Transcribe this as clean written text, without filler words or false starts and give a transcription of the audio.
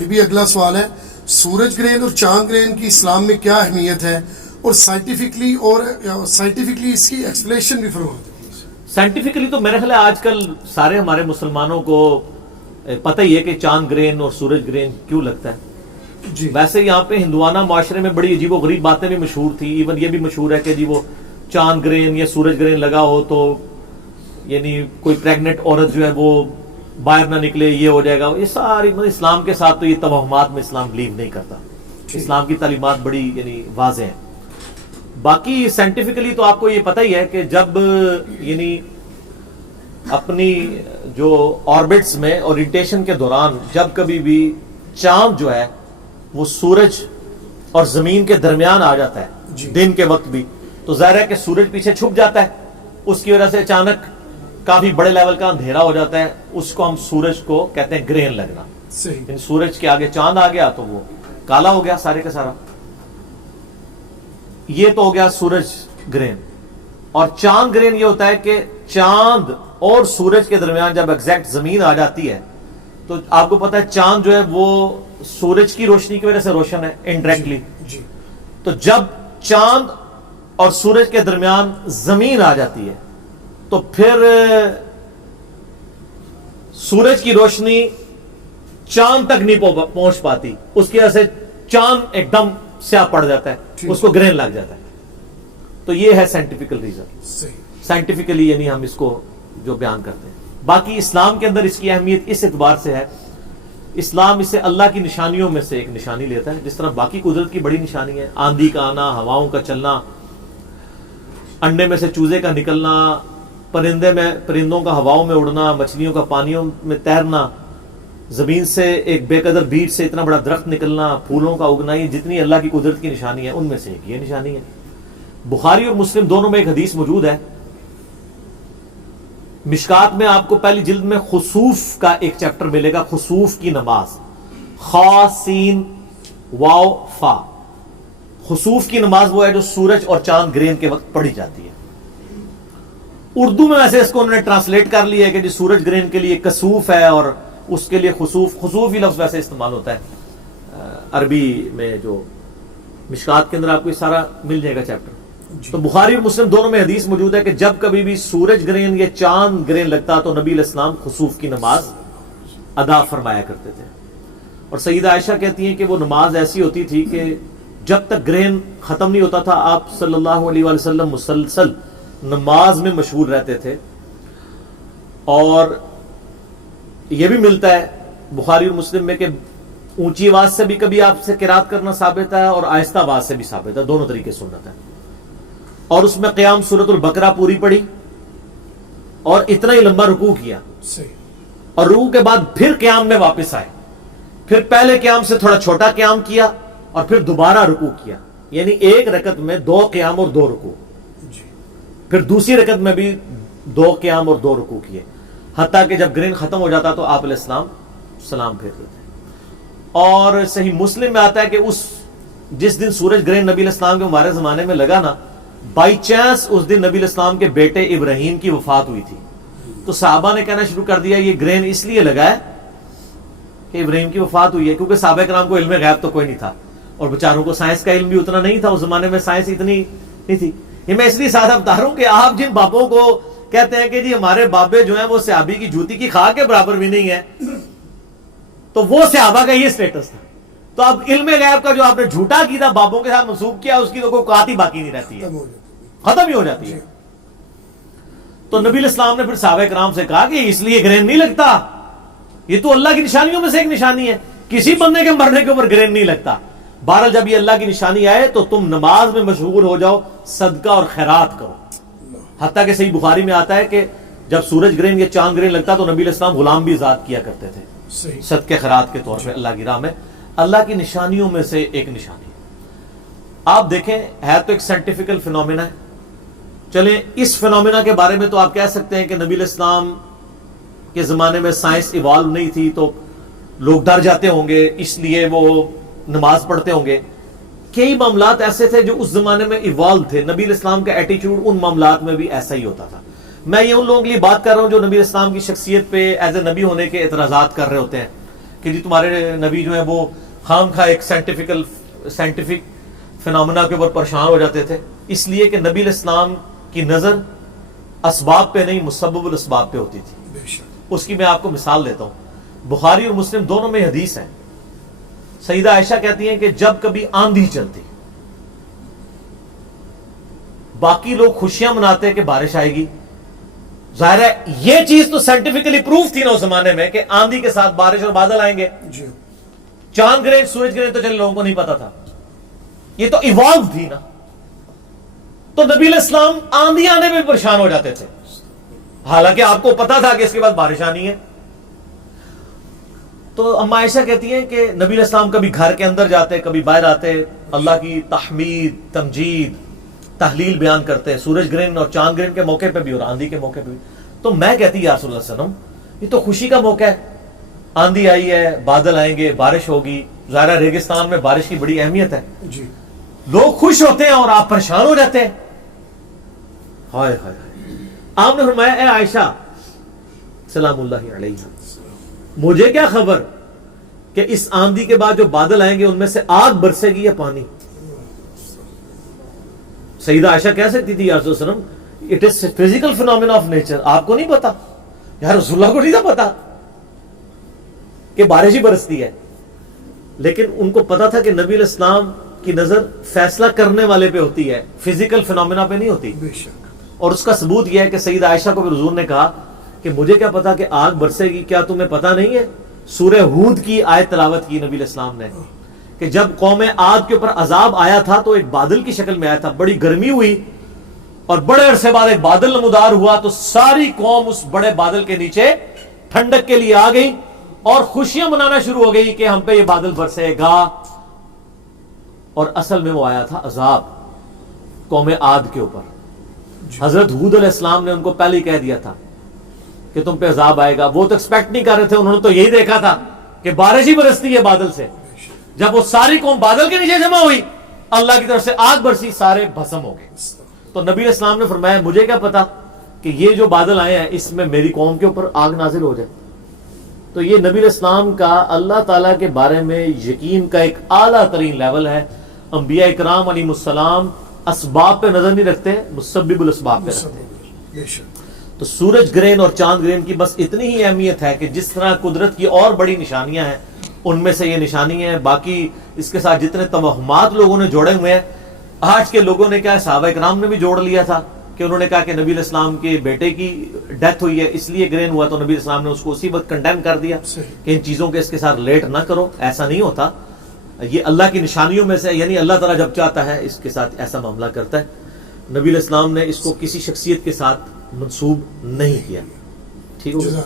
ابھی بھی اگلا سوال ہے، سورج گرہن اور چاند گرہن کی اسلام میں کیا اہمیت ہے، اور سائنٹیفکلی اس کی ایکسپلینیشن بھی فرما دیں۔ سائنٹیفکلی تو میرا خیال ہے آج کل سارے ہمارے مسلمانوں کو پتہ ہی ہے کہ چاند گرہن اور سورج گرہن کیوں لگتا ہے جی ویسے یہاں پہ ہندوانہ معاشرے میں بڑی عجیب و غریب باتیں بھی مشہور تھی، ایون یہ بھی مشہور ہے کہ جی وہ چاند گرہن یا سورج گرہن لگا ہو تو یعنی کوئی پریگننٹ عورت جو ہے وہ باہر نہ نکلے، یہ ہو جائے گا۔ یہ ساری اسلام کے ساتھ تو یہ توہمات میں اسلام بلیو نہیں کرتا، اسلام کی تعلیمات بڑی یعنی واضح ہیں۔ باقی سائنٹیفکلی تو آپ کو یہ پتہ ہی ہے کہ جب یعنی اپنی جو آربٹس میں اورینٹیشن کے دوران جب کبھی بھی چاند جو ہے وہ سورج اور زمین کے درمیان آ جاتا ہے دن کے وقت بھی، تو ظاہر ہے کہ سورج پیچھے چھپ جاتا ہے، اس کی وجہ سے اچانک کافی بڑے لیول کا اندھیرا ہو جاتا ہے، اس کو ہم سورج کو کہتے ہیں گرہن لگنا۔ صحیح۔ سورج کے آگے چاند آ گیا تو وہ کالا ہو گیا سارے کا سارا۔ یہ تو ہو گیا سورج گرہن۔ اور چاند گرہن یہ ہوتا ہے کہ چاند اور سورج کے درمیان جب ایگزیکٹ زمین آ جاتی ہے تو آپ کو پتا ہے چاند جو ہے وہ سورج کی روشنی کی وجہ سے روشن ہے انڈائریکٹلی، تو جب چاند اور سورج کے درمیان زمین آ جاتی ہے تو پھر سورج کی روشنی چاند تک نہیں پہنچ پاتی، اس کی وجہ سے چاند ایک دم سیاہ پڑ جاتا ہے، اس کو گرہن لگ جاتا ہے۔ تو یہ ہے سائنٹیفیکل ریزن، سائنٹیفکلی یعنی ہم اس کو جو بیان کرتے ہیں۔ باقی اسلام کے اندر اس کی اہمیت اس اعتبار سے ہے، اسلام اسے اللہ کی نشانیوں میں سے ایک نشانی لیتا ہے، جس طرح باقی قدرت کی بڑی نشانی ہے، آندھی کا آنا، ہواؤں کا چلنا، انڈے میں سے چوزے کا نکلنا، پرندوں کا ہواؤں میں اڑنا، مچھلیوں کا پانیوں میں تیرنا، زمین سے ایک بے قدر بیج سے اتنا بڑا درخت نکلنا، پھولوں کا اگنا، یہ جتنی اللہ کی قدرت کی نشانی ہے ان میں سے ایک یہ نشانی ہے۔ بخاری اور مسلم دونوں میں ایک حدیث موجود ہے، مشکات میں آپ کو پہلی جلد میں خسوف کا ایک چیپٹر ملے گا، خسوف کی نماز، خا سین واو فا، خسوف کی نماز وہ ہے جو سورج اور چاند گرہن کے وقت پڑھی جاتی ہے۔ اردو میں ویسے اس کو انہوں نے ٹرانسلیٹ کر لیا ہے کہ جی سورج گرہن کے لیے کسوف ہے اور اس کے لیے خسوف ہی لفظ ویسے استعمال ہوتا ہے عربی میں، جو مشکات کے اندر آپ کو یہ سارا مل جائے گا چیپٹر۔ تو بخاری اور مسلم دونوں میں حدیث موجود ہے کہ جب کبھی بھی سورج گرہن یا چاند گرہن لگتا تو نبی علیہ السلام خسوف کی نماز ادا فرمایا کرتے تھے۔ اور سیدہ عائشہ کہتی ہیں کہ وہ نماز ایسی ہوتی تھی کہ جب تک گرہن ختم نہیں ہوتا تھا آپ صلی اللہ علیہ وآلہ وسلم مسلسل نماز میں مشغول رہتے تھے۔ اور یہ بھی ملتا ہے بخاری اور مسلم میں کہ اونچی آواز سے بھی کبھی آپ سے قرات کرنا ثابت ہے اور آہستہ آواز سے بھی ثابت ہے، دونوں طریقے سنت ہے۔ اور اس میں قیام سورۃ البقرہ پوری پڑھی اور اتنا ہی لمبا رکوع کیا، اور رکوع کے بعد پھر قیام میں واپس آئے، پھر پہلے قیام سے تھوڑا چھوٹا قیام کیا اور پھر دوبارہ رکوع کیا، یعنی ایک رکعت میں 2 قیام اور 2 رکوع، پھر دوسری رکعت میں بھی 2 قیام اور 2 رکوع کیے، حتیٰ کہ جب گرہن ختم ہو جاتا تو آپ علیہ السلام سلام پھیر دیتے۔ اور صحیح مسلم میں آتا ہے کہ جس دن سورج گرہن نبی علیہ السلام کے مبارک زمانے میں لگا نا، بائی چانس اس دن نبی علیہ السلام کے بیٹے ابراہیم کی وفات ہوئی تھی، تو صحابہ نے کہنا شروع کر دیا یہ گرہن اس لیے لگا ہے کہ ابراہیم کی وفات ہوئی ہے، کیونکہ صحابہ کرام کو علم غیب تو کوئی نہیں تھا اور بیچاروں کو سائنس کا علم بھی اتنا نہیں تھا، اس زمانے میں سائنس اتنی نہیں تھی۔ یہ میں اس لیے ساتھ بتا رہا ہوں کہ آپ جن بابوں کو کہتے ہیں کہ جی ہمارے بابے جو ہیں وہ صحابی کی جوتی کی خاک کے برابر بھی نہیں ہے، تو وہ صحابہ کا یہ سٹیٹس تھا۔ تو اب علم غیب کا جو آپ نے جھوٹا عقیدہ بابوں کے ساتھ منسوب کیا، اس کی تو کوئی بات ہی باقی نہیں رہتی ہے، ختم ہی ہو جاتی ہے۔ تو نبی علیہ السلام نے پھر صحابہ کرام سے کہا کہ اس لیے گرہن نہیں لگتا، یہ تو اللہ کی نشانیوں میں سے ایک نشانی ہے، کسی بندے کے مرنے کے اوپر گرہن نہیں لگتا۔ بہرحال جب یہ اللہ کی نشانی آئے تو تم نماز میں مشغول ہو جاؤ، صدقہ اور خیرات کرو۔ حتیٰ کہ صحیح بخاری میں آتا ہے کہ جب سورج گرہن یا چاند گرہن لگتا تو نبی علیہ السلام غلام بھی آزاد کیا کرتے تھے صدقہ خیرات کے طور پہ اللہ کی راہ میں۔ اللہ کی نشانیوں میں سے ایک نشانی آپ دیکھیں ہے تو ایک سائنٹیفکل فینومینا ہے۔ چلیں اس فینومینا کے بارے میں تو آپ کہہ سکتے ہیں کہ نبی علیہ السلام کے زمانے میں سائنس ایوالو نہیں تھی تو لوگ ڈر جاتے ہوں گے، اس لیے وہ نماز پڑھتے ہوں گے۔ کئی معاملات ایسے تھے جو اس زمانے میں ایوالو تھے، نبی علیہ السلام کا ایٹیچیوڈ ان معاملات میں بھی ایسا ہی ہوتا تھا۔ میں یہ ان لوگوں کے لیے بات کر رہا ہوں جو نبی علیہ السلام کی شخصیت پہ ایز اے نبی ہونے کے اعتراضات کر رہے ہوتے ہیں، کہ جی تمہارے نبی جو ہیں وہ خام خواہ ایک سائنٹیفک فنامنا کے اوپر پریشان ہو جاتے تھے، اس لیے کہ نبی علیہ السلام کی نظر اسباب پہ نہیں مسبب الاسباب پہ ہوتی تھی. بے شک. اس کی میں آپ کو مثال دیتا ہوں. بخاری اور مسلم دونوں میں حدیث ہیں. سیدہ عائشہ کہتی ہیں کہ جب کبھی آندھی چلتی، باقی لوگ خوشیاں مناتے کہ بارش آئے گی. ظاہر ہے یہ چیز تو سائنٹیفکلی پروف تھی نا اس زمانے میں کہ آندھی کے ساتھ بارش اور بادل آئیں گے. جی. چاند گرہن سورج گرہن تو چلے لوگوں کو نہیں پتا تھا، یہ تو ایوالو تھی نا. تو نبی علیہ السلام آندھی آنے میں پریشان ہو جاتے تھے، حالانکہ آپ کو پتا تھا کہ اس کے بعد بارش آنی ہے. تو اما عائشہ کہتی ہیں کہ نبی علیہ السلام کبھی گھر کے اندر جاتے، کبھی باہر آتے، اللہ کی تحمید، تمجید، تحلیل بیان کرتے، سورج گرہن اور چاند گرہن کے موقع پہ بھی اور آندھی کے موقع پہ بھی. تو میں کہتی یا رسول اللہ صلی اللہ علیہ وسلم یہ تو خوشی کا موقع ہے، آندھی آئی ہے، بادل آئیں گے، بارش ہوگی. ظاہر ریگستان میں بارش کی بڑی اہمیت ہے، جی. لوگ خوش ہوتے ہیں اور آپ پریشان ہو جاتے ہیں. ہائے ہائے ہائے. آپ نے فرمایا اے عائشہ سلام اللہ علیہ، مجھے کیا خبر کہ اس آندھی کے بعد جو بادل آئیں گے ان میں سے آگ برسے گی یا پانی. سیدہ عائشہ کہہ سکتی تھی یا رسول اللہ علیہ وسلم it is physical phenomena of nature, آپ کو نہیں پتا؟ یا رسول اللہ کو نہیں تھا پتا کہ بارش ہی برستی ہے. لیکن ان کو پتا تھا کہ نبی علیہ السلام کی نظر فیصلہ کرنے والے پہ ہوتی ہے، فزیکل فینومینا پہ نہیں ہوتی. بے شک. اور اس کا ثبوت یہ ہے کہ سیدہ عائشہ کو بھی حضور نے کہا کہ مجھے کیا پتا کہ آگ برسے گی، کیا تمہیں پتا نہیں ہے؟ سورہ ہود کی آیت تلاوت کی نبی علیہ السلام نے کہ جب قوم عاد کے اوپر عذاب آیا تھا تو ایک بادل کی شکل میں آیا تھا، بڑی گرمی ہوئی اور بڑے عرصے بعد ایک بادل نمودار ہوا تو ساری قوم اس بڑے بادل کے نیچے ٹھنڈک کے لیے آ گئی اور خوشیاں منانا شروع ہو گئی کہ ہم پہ یہ بادل برسے گا. اور اصل میں وہ آیا تھا عذاب قوم عاد کے اوپر. حضرت ہود علیہ السلام نے ان کو پہلے ہی کہہ دیا تھا کہ تم پہ عذاب آئے گا. وہ تو ایکسپیکٹ نہیں کر رہے تھے، انہوں نے تو یہی دیکھا تھا کہ بارش ہی برستی ہے بادل سے. جب وہ ساری قوم بادل کے نیچے جمع ہوئی، اللہ کی طرف سے آگ برسی، سارے بھسم ہو گئے. تو نبی علیہ السلام نے فرمایا مجھے کیا پتا کہ یہ جو بادل آئے ہیں اس میں میری قوم کے اوپر آگ نازل ہو جائے. تو یہ نبی علیہ السلام کا اللہ تعالیٰ کے بارے میں یقین کا ایک اعلیٰ ترین لیول ہے. انبیاء اکرام علیہ السلام اسباب پہ نظر نہیں رکھتے، مسبب الاسباب پہ رکھتے. بے شک. تو سورج گرہن اور چاند گرہن کی بس اتنی ہی اہمیت ہے کہ جس طرح قدرت کی اور بڑی نشانیاں ہیں ان میں سے یہ نشانی ہے. باقی اس کے ساتھ جتنے توہمات لوگوں نے جوڑے ہوئے ہیں، آج کے لوگوں نے کیا صحابہ اکرام نے بھی جوڑ لیا تھا کہ انہوں نے کہا کہ نبی علیہ السلام کے بیٹے کی ڈیتھ ہوئی ہے اس لیے گرہن ہوا، تو نبی علیہ السلام نے اس کو اسی وقت کنڈیم کر دیا کہ ان چیزوں کے اس کے ساتھ ریلیٹ نہ کرو. ایسا نہیں ہوتا، یہ اللہ کی نشانیوں میں سے، یعنی اللہ تعالیٰ جب چاہتا ہے اس کے ساتھ ایسا معاملہ کرتا ہے. نبی علیہ السلام نے اس کو کسی شخصیت کے ساتھ منسوب نہیں کیا. ٹھیک ہو گیا؟